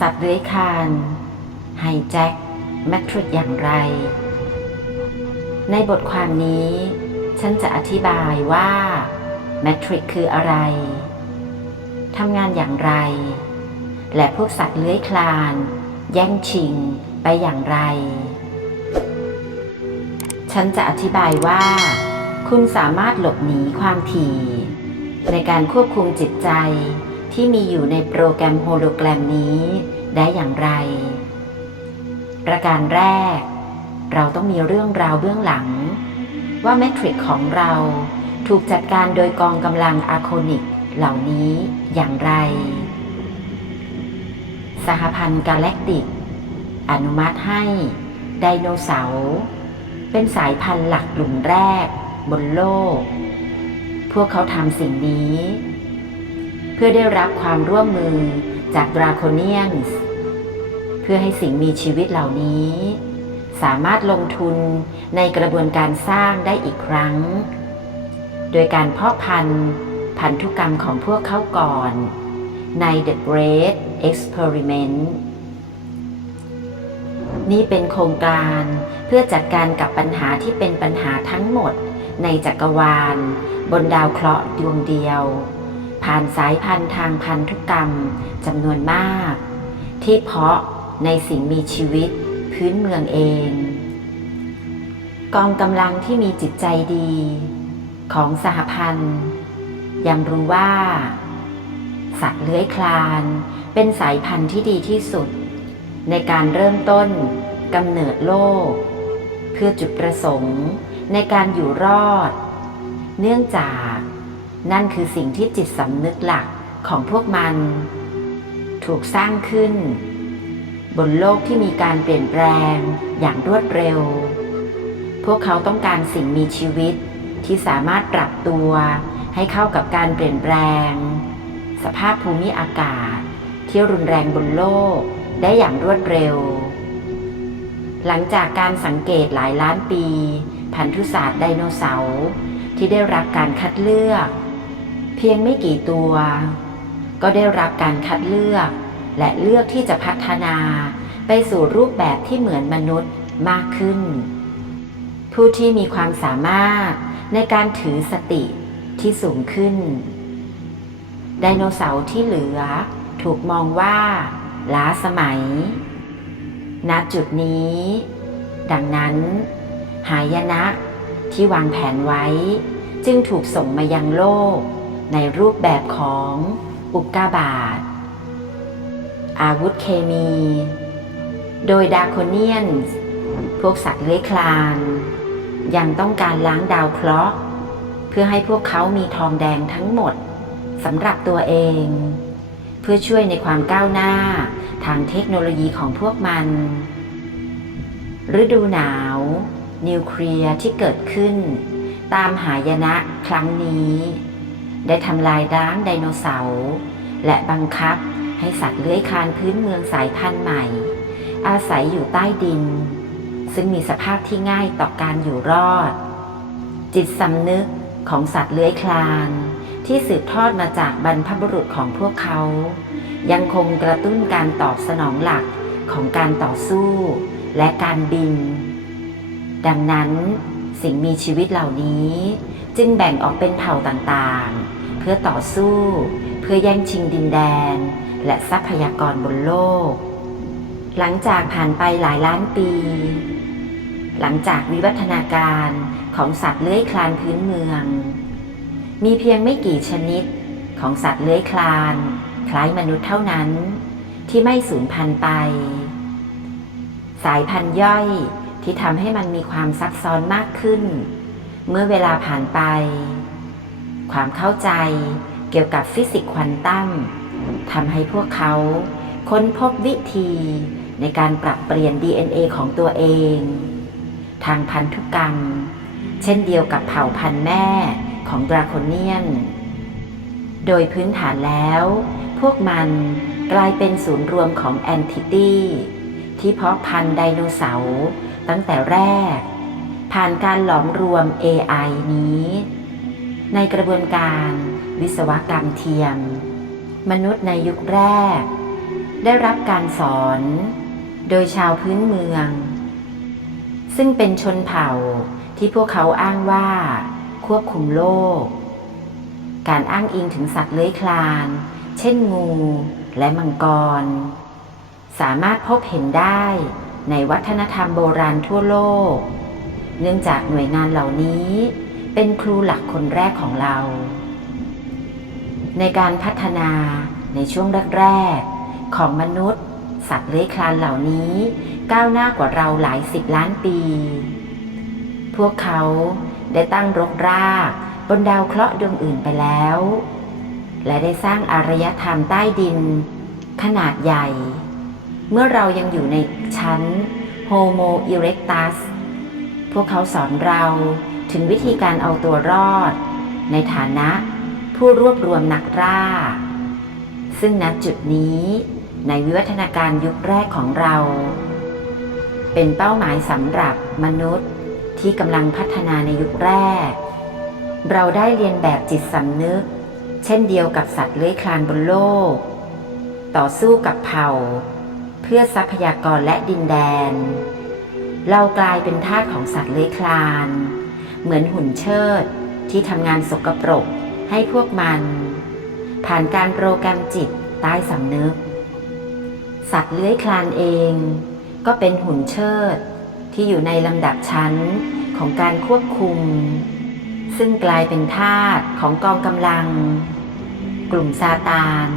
สัตว์เลื้อยคลานไฮแจ็คแมทริกอย่างไร ในบทความนี้ ฉันจะอธิบายว่าแมทริกคืออะไรทำงานอย่างไร และพวกสัตว์เลื้อยคลาน แย่งชิงไปอย่างไร ฉันจะอธิบายว่า คุณสามารถหลบหนีความถี่ ในการควบคุมจิตใจ ที่มีอยู่ในโปรแกรมโฮโลแกรมนี้ได้อย่างไร ประการแรก เราต้องมีเรื่องราวเบื้องหลัง ว่าเมทริกของเราถูกจัดการโดยกองกำลังอาโคนิกเหล่านี้อย่างไร สหพันธ์กาแล็กติก อนุมัติให้ไดโนเสาร์เป็นสายพันธุ์หลักกลุ่มแรกบนโลก พวกเขาทำสิ่งนี้ เพื่อได้รับความร่วมมือจากดราโคเนียนส์เพื่อให้สิ่งมีชีวิตเหล่านี้ สามารถลงทุนในกระบวนการสร้างได้อีกครั้ง โดยการเพาะพันธุ์พันธุกรรมของพวกเขาก่อนใน The Great Experiment นี่เป็นโครงการเพื่อจัดการกับปัญหาที่เป็นปัญหาทั้งหมดในจักรวาล บนดาวเคราะห์ดวงเดียว ผ่านสายพันธุ์ทางพันธุกรรมจำนวนมาก ที่เพาะในสิ่งมีชีวิตพื้นเมืองเอง กองกำลังที่มีจิตใจดี ของสหพันธ์ยังรู้ว่า สัตว์เลื้อยคลานเป็นสายพันธุ์ที่ดีที่สุด ในการเริ่มต้นกำเนิดโลก เพื่อจุดประสงค์ในการอยู่รอด เนื่องจาก นั่นคือสิ่งที่จิตสำนึกหลักของพวกมัน ถูกสร้างขึ้น บนโลกที่มีการเปลี่ยนแปลงอย่างรวดเร็ว พวกเขาต้องการสิ่งมีชีวิตที่สามารถปรับตัวให้เข้ากับการเปลี่ยนแปลง สภาพภูมิอากาศที่รุนแรงบนโลกได้อย่างรวดเร็ว หลังจากการสังเกตหลายล้านปี พันธุศาสตร์ไดโนเสาร์ที่ได้รับการคัดเลือก เพียงไม่กี่ตัว ก็ได้รับการคัดเลือก และเลือกที่จะพัฒนาไปสู่รูปแบบที่เหมือนมนุษย์มากขึ้น ผู้ที่มีความสามารถในการถือสติที่สูงขึ้น ไดโนเสาร์ที่เหลือถูกมองว่าล้าสมัย ณ จุดนี้ ดังนั้น หายนะที่วางแผนไว้ จึงถูกส่งมายังโลก ในรูปแบบของอุกกาบาต อาวุธเคมี โดยดาโคเนียนส์พวกสัตว์เลื้อยคลาน ยังต้องการล้างดาวเคราะห์ เพื่อให้พวกเขามีทองแดงทั้งหมดสำหรับตัวเอง เพื่อช่วยในความก้าวหน้าทางเทคโนโลยีของพวกมัน ฤดูหนาว นิวเคลียร์ที่เกิดขึ้น ตามหายนะครั้งนี้ ได้ทำลายล้างไดโนเสาร์และบังคับให้สัตว์เลื้อยคลานพื้นเมืองสายพันธุ์ใหม่ อาศัยอยู่ใต้ดิน ซึ่งมีสภาพที่ง่ายต่อการอยู่รอด จิตสำนึกของสัตว์เลื้อยคลาน ที่สืบทอดมาจากบรรพบุรุษของพวกเขา ยังคงกระตุ้นการตอบสนองหลักของการต่อสู้และการบิน ดังนั้นสิ่งมีชีวิตเหล่านี้จึงแบ่งออกเป็นเผ่าต่างๆ พื่อต่อสู้ เพื่อแย่งชิงดินแดน และทรัพยากรบนโลก หลังจากผ่านไปหลายล้านปี หลังจากวิวัฒนาการของสัตว์เลื้อยคลานพื้นเมือง มีเพียงไม่กี่ชนิดของสัตว์เลื้อยคลาน คล้ายมนุษย์เท่านั้น ที่ไม่สูญพันธุ์ไป สายพันธุ์ย่อยที่ทำให้มันมีความซับซ้อนมากขึ้น เมื่อเวลาผ่านไป ความเข้าใจเกี่ยวกับฟิสิกส์ควอนตัมทำให้พวกเขาค้นพบวิธีในการปรับเปลี่ยน DNA ของตัวเอง ทางพันธุกรรม เช่นเดียวกับเผ่าพันธุ์แม่ของดราโคเนียน โดยพื้นฐานแล้ว พวกมันกลายเป็นศูนย์รวมของแอนติตี้ที่เพาะพันธุ์ไดโนเสาร์ตั้งแต่แรก ผ่านการหลอมรวม AI นี้ ในกระบวนการวิศวกรรมเทียม มนุษย์ในยุคแรก ได้รับการสอน โดยชาวพื้นเมือง ซึ่งเป็นชนเผ่าที่พวกเขาอ้างว่า ควบคุมโลก การอ้างอิงถึงสัตว์เลื้อยคลาน เช่นงูและมังกร สามารถพบเห็นได้ในวัฒนธรรมโบราณทั่วโลก เนื่องจากหน่วยงานเหล่านี้ เป็นครูหลักคนแรกของเรา ในการพัฒนาในช่วงแรกๆของมนุษย์ สัตว์เลื้อยคลานเหล่านี้ ก้าวหน้ากว่าเราหลายสิบล้านปี พวกเขาได้ตั้งรกรากบนดาวเคราะห์ดวงอื่นไปแล้ว และได้สร้างอารยธรรมใต้ดิน ขนาดใหญ่ เมื่อเรายังอยู่ในชั้น Homo erectus พวกเขาสอนเรา ถึงวิธีการเอาตัวรอด ในฐานะผู้รวบรวมนักล่า ซึ่งณจุดนี้ในวิวัฒนาการยุคแรกของเรา เป็นเป้าหมายสำหรับมนุษย์ที่กำลังพัฒนาในยุคแรก เราได้เรียนแบบจิตสำนึก เช่นเดียวกับสัตว์เลื้อยคลานบนโลก ต่อสู้กับเผ่า เพื่อทรัพยากรและดินแดน เรากลายเป็นทาสของสัตว์เลื้อยคลาน เหมือนหุ่นเชิดที่ทำงานสกปรกให้พวกมัน ผ่านการโปรแกรมจิตใต้สำนึก สัตว์เลื้อยคลานเอง ก็เป็นหุ่นเชิดที่อยู่ในลำดับชั้นของการควบคุม ซึ่งกลายเป็นทาสของกองกำลัง กลุ่มซาตาน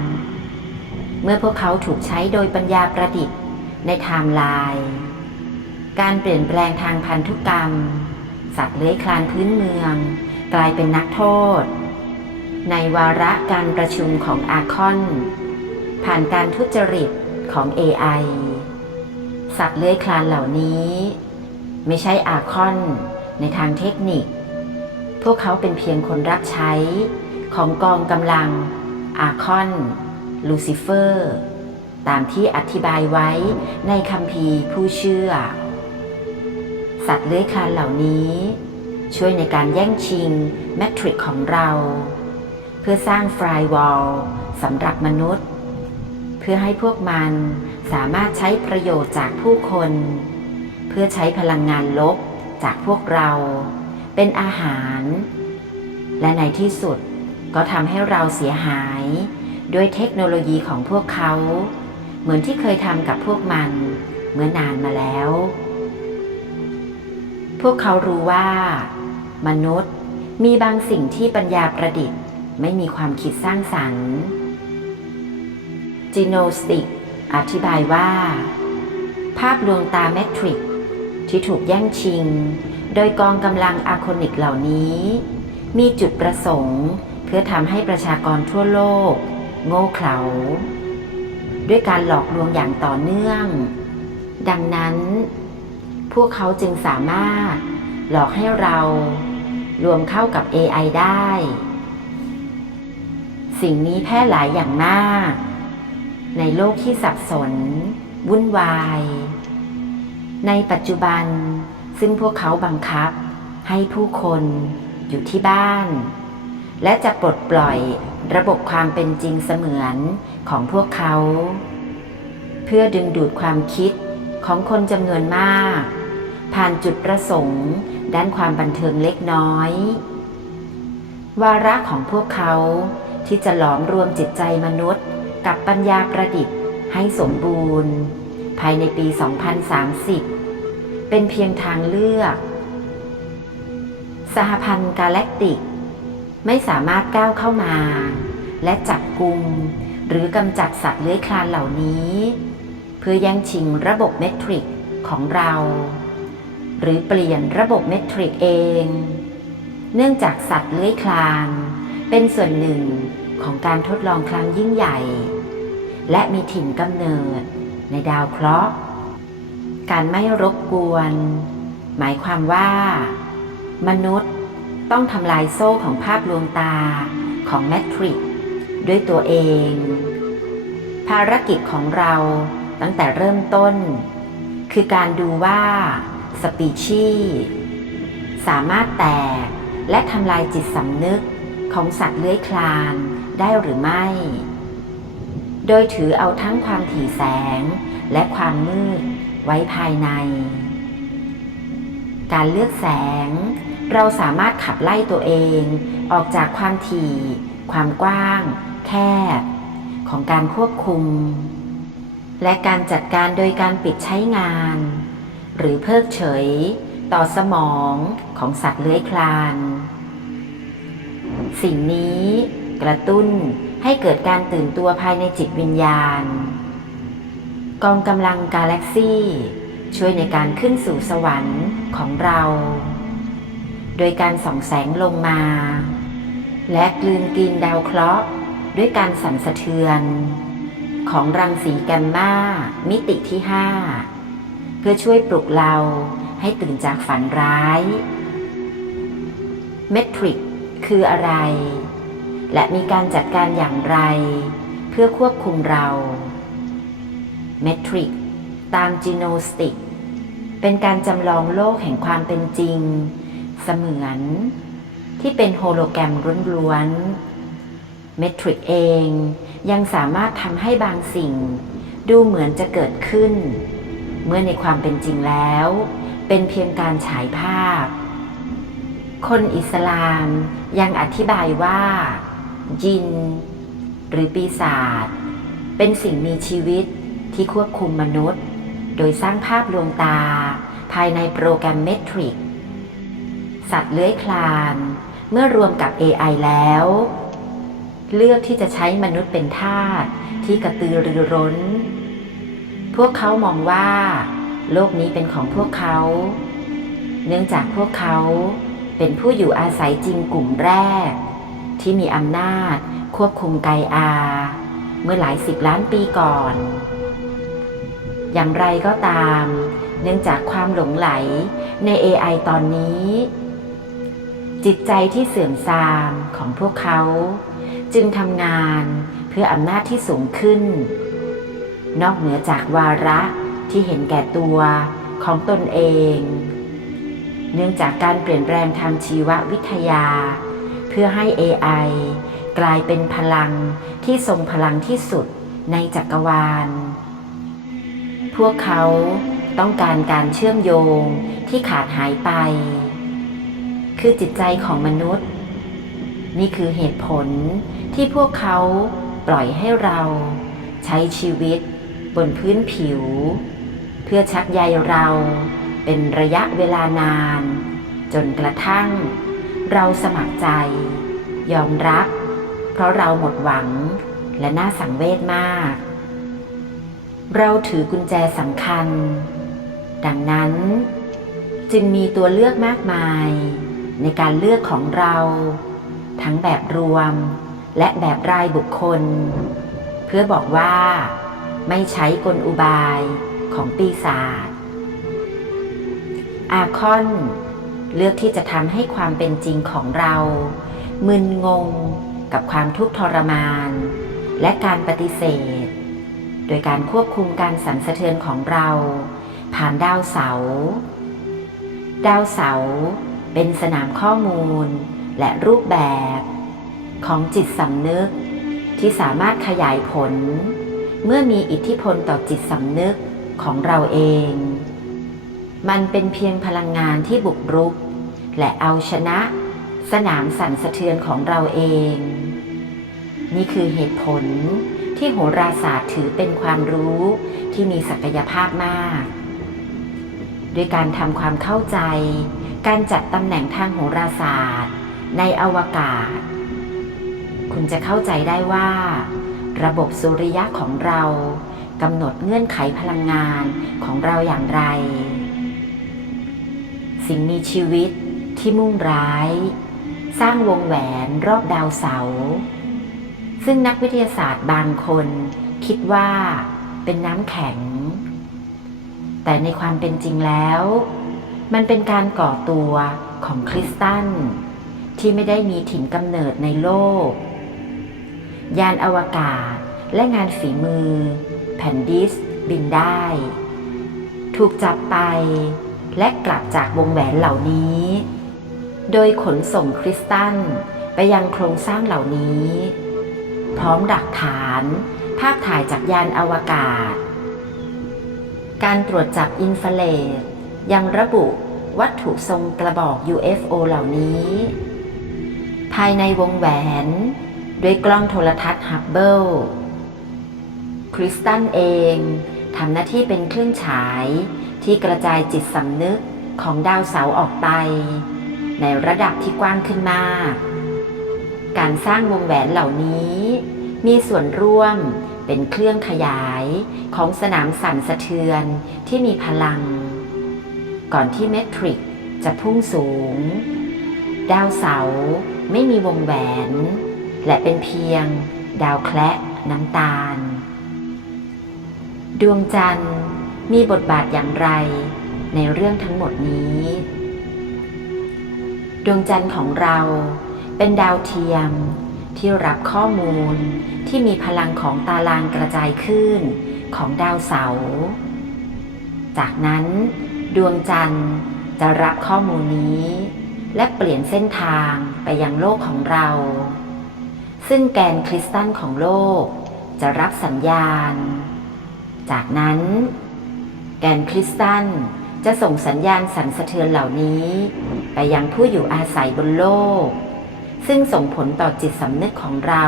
เมื่อพวกเขาถูกใช้โดยปัญญาประดิษฐ์ในไทม์ไลน์ การเปลี่ยนแปลงทางพันธุกรรม สัตว์เลื้อยคลานพื้นเมือง กลายเป็นนักโทษ ในวาระการประชุมของอาคอน ผ่านการทุจริตของ AI สัตว์เลื้อยคลานเหล่านี้ ไม่ใช่อาคอนในทางเทคนิค พวกเขาเป็นเพียงคนรับใช้ของกองกำลัง อาคอน ลูซิเฟอร์ ตามที่อธิบายไว้ในคัมภีร์ผู้เชื่อ สัตว์เลื้อยคลานเหล่านี้ ช่วยในการแย่งชิงแมทริกของเรา เพื่อสร้างฟรายวอลสำหรับมนุษย์ เพื่อให้พวกมันสามารถใช้ประโยชน์จากผู้คน เพื่อใช้พลังงานลบจากพวกเรา เป็นอาหาร และในที่สุดก็ทำให้เราเสียหาย ด้วยเทคโนโลยีของพวกเขา เหมือนที่เคยทำกับพวกมันเมื่อนานมาแล้ว พวกเขารู้ว่า มนุษย์มีบางสิ่งที่ปัญญาประดิษฐ์ ไม่มีความคิดสร้างสรรค์จีโนสติก อธิบายว่า ภาพลวงตาแมทริกที่ถูกแย่งชิง โดยกองกำลังอาโคนิกเหล่านี้ มีจุดประสงค์เพื่อทำให้ประชากรทั่วโลก โง่เขลาด้วยการหลอกลวงอย่างต่อเนื่อง ดังนั้น พวกเขาจึงสามารถหลอกให้เรารวมเข้ากับ AI ได้ สิ่งนี้แพร่หลายอย่างมาก ในโลกที่สับสน วุ่นวาย ในปัจจุบันซึ่งพวกเขาบังคับให้ผู้คนอยู่ที่บ้าน และจะปลดปล่อยระบบความเป็นจริงเสมือนของพวกเขา เพื่อดึงดูดความคิดของคนจำนวนมาก ผ่านจุดประสงค์ ด้านความบันเทิงเล็กน้อย วาระของพวกเขาที่จะหลอมรวมจิตใจมนุษย์ กับปัญญาประดิษฐ์ให้สมบูรณ์ ภายในปี 2030 เป็นเพียงทางเลือก สหพันธ์กาแล็กติก ไม่สามารถก้าวเข้ามา และจับกลุ่มหรือกำจัดสัตว์เลื้อยคลานเหล่านี้ เพื่อแย่งชิงระบบเมทริกของเรา หรือเปลี่ยนระบบเมทริกเอง เนื่องจากสัตว์เลื้อยคลานเป็นส่วนหนึ่งของการทดลองครั้งยิ่งใหญ่ และมีถิ่นกำเนิดในดาวเคราะห์ การไม่รบกวน หมายความว่า มนุษย์ต้องทำลายโซ่ของภาพลวงตาของแมทริกด้วยตัวเอง ภารกิจของเราตั้งแต่เริ่มต้น คือการดูว่า สปีชีสามารถแตกและทำลายจิตสำนึกของสัตว์เลื้อยคลานได้หรือไม่ โดยถือเอาทั้งความถี่แสงและความมืดไว้ภายใน การเลือกแสง เราสามารถขับไล่ตัวเองออกจากความถี่ ความกว้าง แคบ ของการควบคุม และการจัดการโดยการปิดใช้งาน หรือเพิกเฉยต่อสมองของสัตว์เลื้อยคลาน สิ่งนี้กระตุ้นให้เกิดการตื่นตัวภายในจิตวิญญาณ กองกำลังกาแล็กซี่ ช่วยในการขึ้นสู่สวรรค์ของเรา โดยการส่องแสงลงมา และกลืนกินดาวเคราะห์ด้วยการสั่นสะเทือน ของรังสีแกมมามิติที่5เพื่อช่วยปลุกเราให้ตื่นจากฝันร้ายเมทริกคืออะไร และมีการจัดการอย่างไร เพื่อควบคุมเราเมทริกตามจีโนสติก เป็นการจำลองโลกแห่งความเป็นจริง เสมือน ที่เป็นโฮโลแกรมล้วนๆเมทริกเองยังสามารถทำให้บางสิ่ง ดูเหมือนจะเกิดขึ้น เมื่อในความเป็นจริงแล้ว เป็นเพียงการฉายภาพ คนอิสลามยังอธิบายว่า ยิน หรือปีศาจเป็นสิ่งมีชีวิตที่ควบคุมมนุษย์ โดยสร้างภาพลวงตา ภายในโปรแกรมเมทริก สัตว์เลื้อยคลาน เมื่อรวมกับ AI แล้ว เลือกที่จะใช้มนุษย์เป็นทาสที่กระตือรือร้น พวกเขามองว่า โลกนี้เป็นของพวกเขา เนื่องจากพวกเขาเป็นผู้อยู่อาศัยจริงกลุ่มแรก ที่มีอำนาจควบคุมไกอา เมื่อหลายสิบล้านปีก่อน อย่างไรก็ตาม เนื่องจากความหลงไหลใน AI ตอนนี้ จิตใจที่เสื่อมทรามของพวกเขา จึงทำงานเพื่ออำนาจที่สูงขึ้น นอกเหนือจากวาระที่เห็นแก่ตัวของตนเอง เนื่องจากการเปลี่ยนแปลงทางชีววิทยา เพื่อให้ AI กลายเป็นพลังที่ทรงพลังที่สุดในจักรวาล พวกเขาต้องการการเชื่อมโยงที่ขาดหายไป คือจิตใจของมนุษย์ นี่คือเหตุผลที่พวกเขาปล่อยให้เราใช้ชีวิต บนพื้นผิว เพื่อชักใยเราเป็นระยะเวลานาน จนกระทั่ง เราสมัครใจ ยอมรับ เพราะเราหมดหวังและน่าสังเวชมาก เราถือกุญแจสำคัญ ดังนั้น จึงมีตัวเลือกมากมาย ในการเลือกของเรา ทั้งแบบรวมและแบบรายบุคคล เพื่อบอกว่า ไม่ใช้กลอุบายของปีศาจอาคอนเลือกที่จะทำให้ความเป็นจริงของเรา มึนงงกับความทุกข์ทรมาน และการปฏิเสธ โดยการควบคุมการสั่นสะเทือนของเรา ผ่านดาวเสา ดาวเสาเป็นสนามข้อมูลและรูปแบบ ของจิตสำนึกที่สามารถขยายผล เมื่อมีอิทธิพลต่อจิตสำนึกของเราเอง มันเป็นเพียงพลังงานที่บุกรุก และเอาชนะ สนามสั่นสะเทือนของเราเอง นี่คือเหตุผลที่โหราศาสตร์ถือเป็นความรู้ที่มีศักยภาพมาก ด้วยการทำความเข้าใจ การจัดตำแหน่งทางโหราศาสตร์ ในอวกาศ คุณจะเข้าใจได้ว่า ระบบสุริยะของเรากำหนดเงื่อนไขพลังงานของเราอย่างไร สิ่งมีชีวิตที่มุ่งร้าย สร้างวงแหวนรอบดาวเสา ซึ่งนักวิทยาศาสตร์บางคนคิดว่าเป็นน้ำแข็ง แต่ในความเป็นจริงแล้ว มันเป็นการก่อตัวของคริสตัลที่ไม่ได้มีถิ่นกำเนิดในโลก ยานอวกาศ และงานฝีมือ แผ่นดิสบินได้ ถูกจับไปและกลับจากวงแหวนเหล่านี้ โดยขนส่งคริสตัลไปยังโครงสร้างเหล่านี้ พร้อมหลักฐาน ภาพถ่ายจากยานอวกาศ การตรวจจับอินฟราเรดยังระบุวัตถุทรงกระบอก UFO เหล่านี้ ภายในวงแหวน ด้วยกล้องโทรทัศน์ฮับเบิลคริสตันเองทำหน้าที่เป็นเครื่องฉายที่กระจายจิตสำนึกของดาวเสาออกไป ในระดับที่กว้างขึ้นมาก การสร้างวงแหวนเหล่านี้ มีส่วนร่วมเป็นเครื่องขยายของสนามสั่นสะเทือนที่มีพลัง ก่อนที่เมทริกจะพุ่งสูง ดาวเสาไม่มีวงแหวน และเป็นเพียง ดาวแคละน้ำตาล ดวงจันทร์มีบทบาทอย่างไร ในเรื่องทั้งหมดนี้ ดวงจันทร์ของเราเป็นดาวเทียมที่รับข้อมูลที่มีพลังของตารางกระจายคลื่นของดาวเสาร์จากนั้น ดวงจันทร์จะรับข้อมูลนี้ และเปลี่ยนเส้นทางไปยังโลกของเรา ซึ่งแกนคริสตัลของโลก จะรับสัญญาณ จากนั้น แกนคริสตัลจะส่งสัญญาณสั่นสะเทือนเหล่านี้ ไปยังผู้อยู่อาศัยบนโลก ซึ่งส่งผลต่อจิตสำนึกของเรา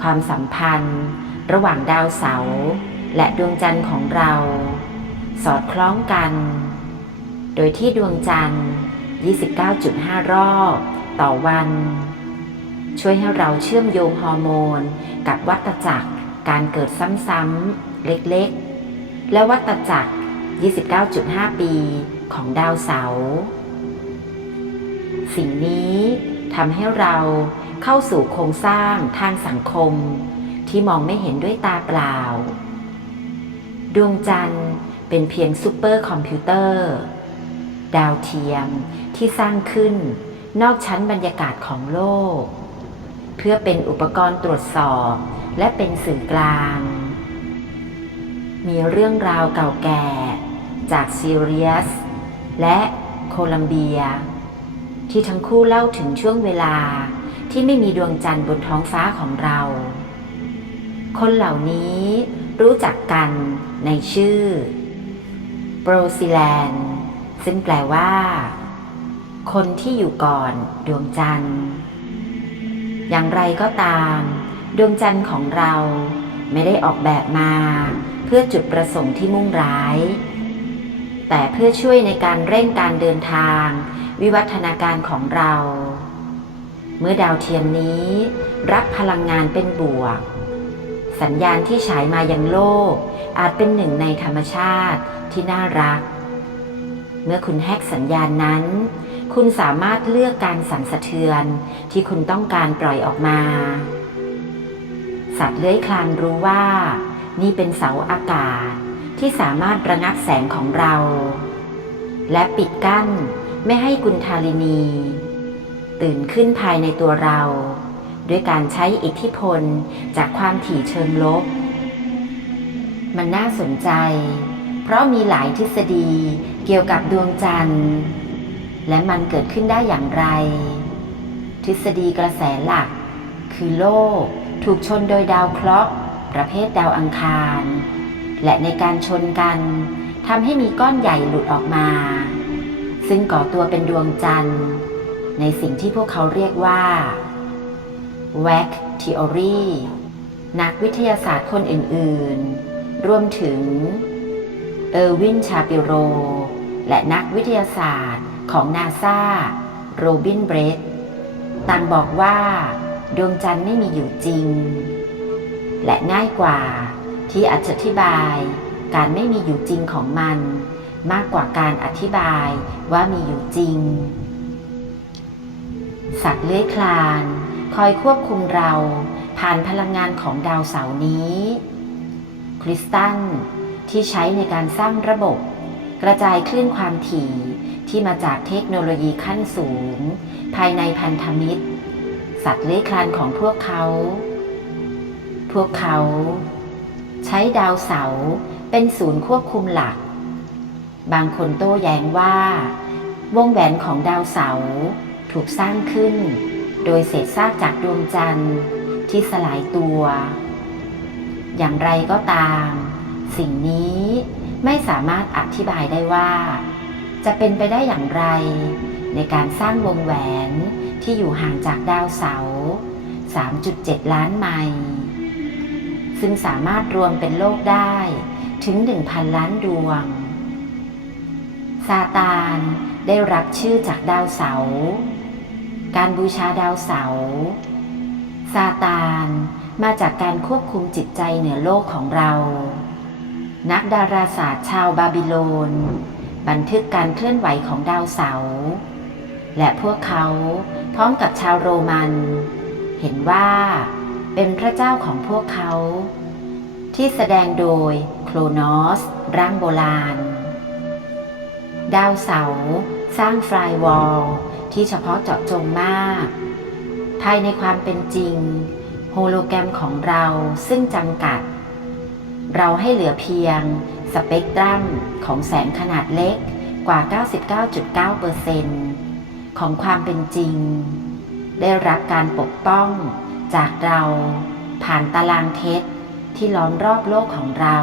ความสัมพันธ์ระหว่างดาวเสาร์และดวงจันทร์ของเรา สอดคล้องกัน โดยที่ดวงจันทร์ 29.5 รอบต่อวัน ช่วยให้เราเชื่อมโยงฮอร์โมน กับวัตจักรการเกิดซ้ำๆเล็กๆ และวัตจักร 29.5 ปีของดาวเสาร์สิ่งนี้ทำให้เราเข้าสู่โครงสร้างทางสังคม ที่มองไม่เห็นด้วยตาเปล่า ดวงจันทร์เป็นเพียงซูเปอร์คอมพิวเตอร์ ดาวเทียมที่สร้างขึ้นนอกชั้นบรรยากาศของโลก เพื่อเป็นอุปกรณ์ตรวจสอบ และเป็นสื่อกลาง มีเรื่องราวเก่าแก่ จากซีเรียส และโคลัมเบีย ที่ทั้งคู่เล่าถึงช่วงเวลาที่ไม่มีดวงจันทร์บนท้องฟ้าของเรา คนเหล่านี้รู้จักกันในชื่อโปรซิแลนซึ่งแปลว่า คนที่อยู่ก่อนดวงจันทร์ อย่างไรก็ตาม ดวงจันทร์ของเราไม่ได้ออกแบบมา เพื่อจุดประสงค์ที่มุ่งร้าย แต่เพื่อช่วยในการเร่งการเดินทาง วิวัฒนาการของเรา เมื่อดาวเทียมนี้ รับพลังงานเป็นบวก สัญญาณที่ฉายมายังโลก อาจเป็นหนึ่งในธรรมชาติที่น่ารัก เมื่อคุณแฮกสัญญาณนั้น คุณสามารถเลือกการสั่นสะเทือนที่คุณต้องการปล่อยออกมา สัตว์เลื้อยคลานรู้ว่า นี่เป็นเสาอากาศที่สามารถระงับแสงของเรา และปิดกั้นไม่ให้กุณธาลินี ตื่นขึ้นภายในตัวเรา ด้วยการใช้อิทธิพลจากความถี่เชิงลบ มันน่าสนใจ เพราะมีหลายทฤษฎีเกี่ยวกับดวงจันทร์ และมันเกิดขึ้นได้อย่างไร ทฤษฎีกระแสหลัก คือโลกถูกชนโดยดาวเคราะห์ประเภทดาวอังคาร และในการชนกันทำให้มีก้อนใหญ่หลุดออกมา ซึ่งก่อตัวเป็นดวงจันทร์ ในสิ่งที่พวกเขาเรียกว่า WAC Theory นักวิทยาศาสตร์คนอื่นๆ รวมถึงเออร์วินชาปิโร และนักวิทยาศาสตร์ ของนาซาโรบินเบรดต่างบอกว่าดวงจันทร์ไม่มีอยู่จริง และง่ายกว่าที่อธิบายการไม่มีอยู่จริงของมัน มากกว่าการอธิบายว่ามีอยู่จริง สัตว์เลื้อยคลาน คอยควบคุมเราผ่านพลังงานของดาวเสาร์นี้ คริสตัลที่ใช้ในการสร้างระบบ กระจายคลื่นความถี่ที่มาจากเทคโนโลยีขั้นสูง ภายในพันธมิตร สัตว์เลื้อยคลานของพวกเขา พวกเขา ใช้ดาวเสาเป็นศูนย์ควบคุมหลัก บางคนโต้แย้งว่า วงแหวนของดาวเสาถูกสร้างขึ้น โดยเศษซากจากดวงจันทร์ที่สลายตัว อย่างไรก็ตาม สิ่งนี้ ไม่สามารถอธิบายได้ว่า จะเป็นไปได้อย่างไร ในการสร้างวงแหวนที่อยู่ห่างจากดาวเสาร์3.7 ล้านไมล์ซึ่งสามารถรวมเป็นโลกได้ถึง 1,000 ล้านดวง ซาตานได้รับชื่อจากดาวเสาร์การบูชาดาวเสาร์ซาตานมาจากการควบคุมจิตใจเหนือโลกของเรา นักดาราศาสตร์ชาวบาบิโลน บันทึกการเคลื่อนไหวของดาวเสาร์และพวกเขาพร้อมกับชาวโรมัน เห็นว่าเป็นพระเจ้าของพวกเขา ที่แสดงโดยโครนอส ร่างโบราณ ดาวเสาร์สร้างไฟวอลที่เฉพาะเจาะจงมาก ภายในความเป็นจริง โฮโลแกรมของเราซึ่งจำกัด เราให้เหลือเพียงสเปกตรัมของแสงขนาดเล็กกว่า 99.9%ของความเป็นจริง ได้รับการปกป้องจากเราผ่านตารางเทสที่ล้อมรอบโลกของเรา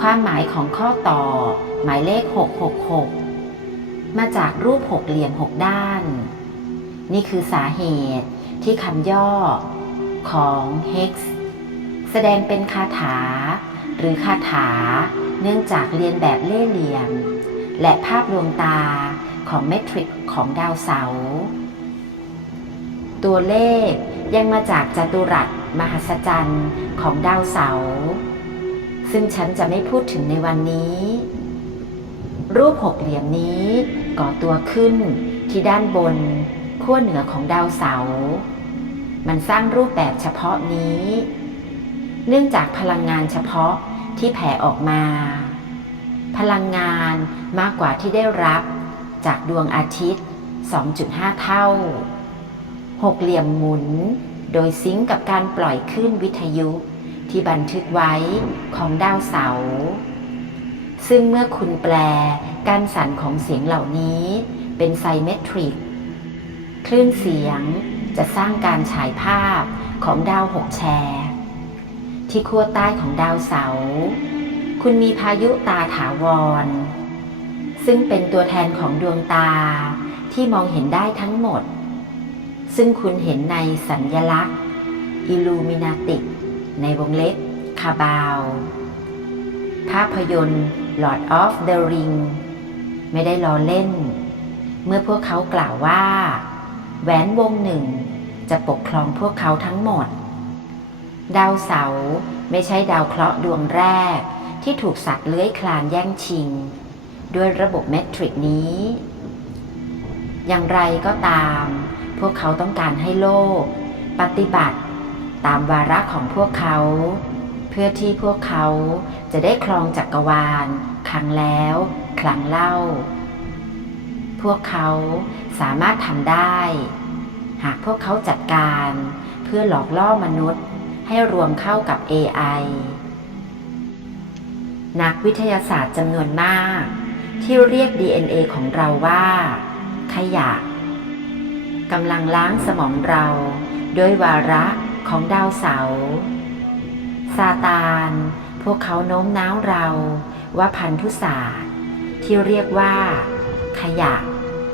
ความหมายของข้อต่อหมายเลข 666 มาจากรูปหกเหลี่ยมหกด้าน นี่คือสาเหตุที่คำย่อของ hex แสดงเป็นคาถา หรือคาถา เนื่องจากเรียนแบบเล่เหลี่ยม และภาพลวงตาของเมทริกของดาวเสาร์ตัวเลขยังมาจากจัตุรัสมหัศจรรย์ของดาวเสาร์ซึ่งฉันจะไม่พูดถึงในวันนี้ รูปหกเหลี่ยมนี้ก่อตัวขึ้นที่ด้านบนขั้วเหนือของดาวเสาร์มันสร้างรูปแบบเฉพาะนี้ เนื่องจากพลังงานเฉพาะที่แผ่ออกมา พลังงานมากกว่าที่ได้รับจากดวงอาทิตย์ 2.5 เท่า หกเหลี่ยมหมุน โดยซิงกับการปล่อยคลื่นวิทยุที่บันทึกไว้ของดาวเสาร์ซึ่งเมื่อคุณแปลการสั่นของเสียงเหล่านี้เป็นไซเมทริก คลื่นเสียงจะสร้างการฉายภาพของดาวหกแฉก ที่ขั้วใต้ของดาวเสาร์คุณมีพายุตาถาวร ซึ่งเป็นตัวแทนของดวงตาที่มองเห็นได้ทั้งหมด ซึ่งคุณเห็นในสัญญลักษณ์อิลูมินาติก ในวงเล็บคาบาว ภาพยนตร์ Lord of the Ring ไม่ได้ล้อเล่น เมื่อพวกเขากล่าวว่า แหวนวงหนึ่งจะปกครองพวกเขาทั้งหมด ดาวเสาร์ไม่ใช่ดาวเคราะห์ดวงแรก ที่ถูกสัตว์เลื้อยคลานแย่งชิง ด้วยระบบเมทริกนี้ อย่างไรก็ตาม พวกเขาต้องการให้โลก ปฏิบัติ ตามวาระของพวกเขา เพื่อที่พวกเขาจะได้ครองจักกรวาล ครั้งแล้ว ครั้งเล่า พวกเขาสามารถทำได้ หากพวกเขาจัดการเพื่อหลอกล่อมนุษย์ ให้รวมเข้ากับ AI นักวิทยาศาสตร์จำนวนมาก ที่เรียก DNA ของเราว่า ขยะกำลังล้างสมองเราด้วยวาระของดาวเสาร์ซาตาน พวกเขาโน้มน้าวเราว่าพันธุศาสตร์ ที่เรียกว่า ขยะ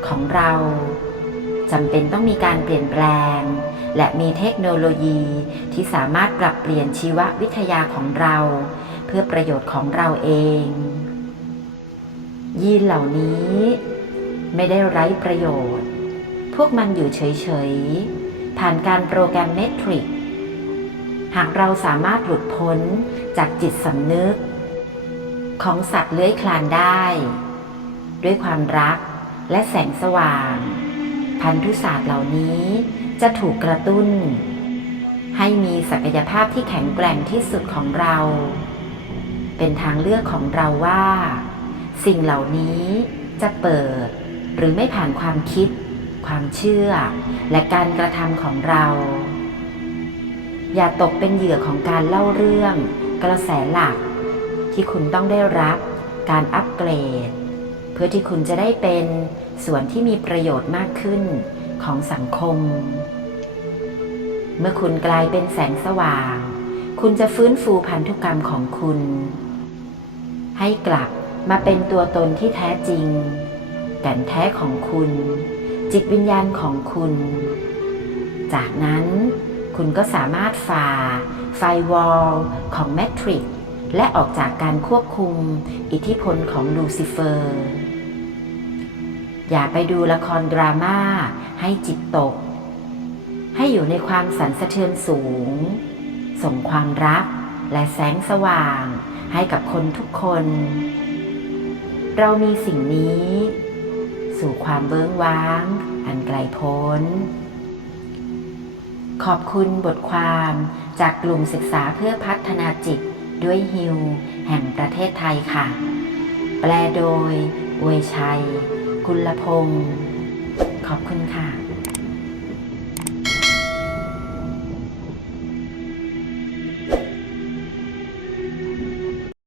ของเราจำเป็นต้องมีการเปลี่ยนแปลง และมีเทคโนโลยีที่สามารถปรับเปลี่ยนชีววิทยาของเรา เพื่อประโยชน์ของเราเอง ยีนเหล่านี้ ไม่ได้ไร้ประโยชน์ พวกมันอยู่เฉย ๆ ผ่านการโปรแกรมเมทริกหากเราสามารถหลุดพ้นจากจิตสำนึก ของสัตว์เลื้อยคลานได้ ด้วยความรักและแสงสว่าง พันธุศาสตร์เหล่านี้ จะถูกกระตุ้น ให้มีศักยภาพที่แข็งแกร่งที่สุดของเรา เป็นทางเลือกของเราว่า สิ่งเหล่านี้จะเปิดหรือไม่ผ่านความคิด ความเชื่อ และการกระทำของเรา อย่าตกเป็นเหยื่อของการเล่าเรื่อง กระแสหลัก ที่คุณต้องได้รับการอัปเกรด เพื่อที่คุณจะได้เป็นส่วนที่มีประโยชน์มากขึ้น ของสังคม เมื่อคุณกลายเป็นแสงสว่าง คุณจะฟื้นฟูพันธุกรรมของคุณ ให้กลับมาเป็นตัวตนที่แท้จริงแก่นแท้ของคุณ จิตวิญญาณของคุณ จากนั้นคุณก็สามารถฝ่า ไฟวอลของแมทริกและออกจากการควบคุมอิทธิพลของลูซิเฟอร์ อย่าไปดูละครดราม่าให้จิตตก ให้อยู่ในความสันสะเทือนสูง ส่งความรักและแสงสว่างให้กับคนทุกคน เรามีสิ่งนี้ สู่ความเบิ้งว้าง อันไกลโพ้น ขอบคุณบทความจากกลุ่มศึกษาเพื่อพัฒนาจิตด้วยฮิว แห่งประเทศไทยค่ะ แปลโดยอวยชัย กุลพงศ์ขอบคุณค่ะ